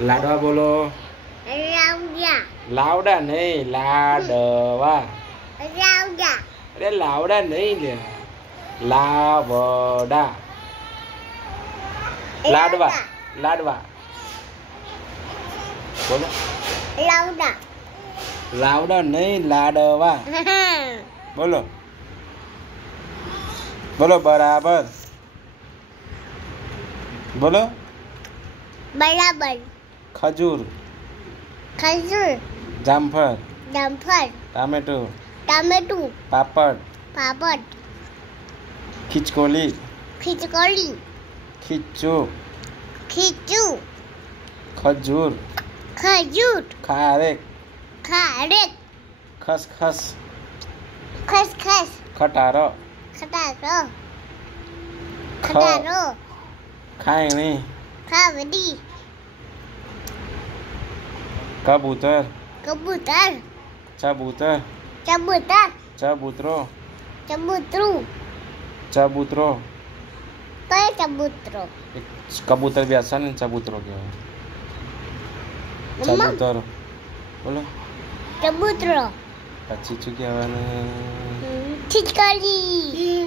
લાડવા બોલો. લાવડા. લાવડા નહીં, લાડવા. લાવડા. અરે લાવડા નહીં લે, લાવડા. લાડવા, લાડવા બોલો. લાવડા. લાવડા નહીં, લાડવા બોલો. બોલો બરાબર બોલો. બરાબર. ખજૂર, ખજૂર. જામફળ, જામફળ. ટામેટું, ટામેટું. પાપડ, પાપડ. ખીચકોલી, ખીચકોલી. ખીચું, ખીચું. ખજૂર, ખજૂર. ખારેક, ખારેક. ખસખસ, ખસખસ. ખટારો, ખટારો. ખટારો. ખાયણી, ખાવડી. કબૂતર, કબૂતર. ચબૂતર, ચબૂતર. ચબૂતરો, ચબૂતરું. ચબૂતરો. કયો ચબૂતરો? કબૂતર બી આસાન ને ચબૂતરો કહેવાય. ચબૂતર બોલો. ચબૂતરો. પછી શું કહેવાનું? ખીચકોલી.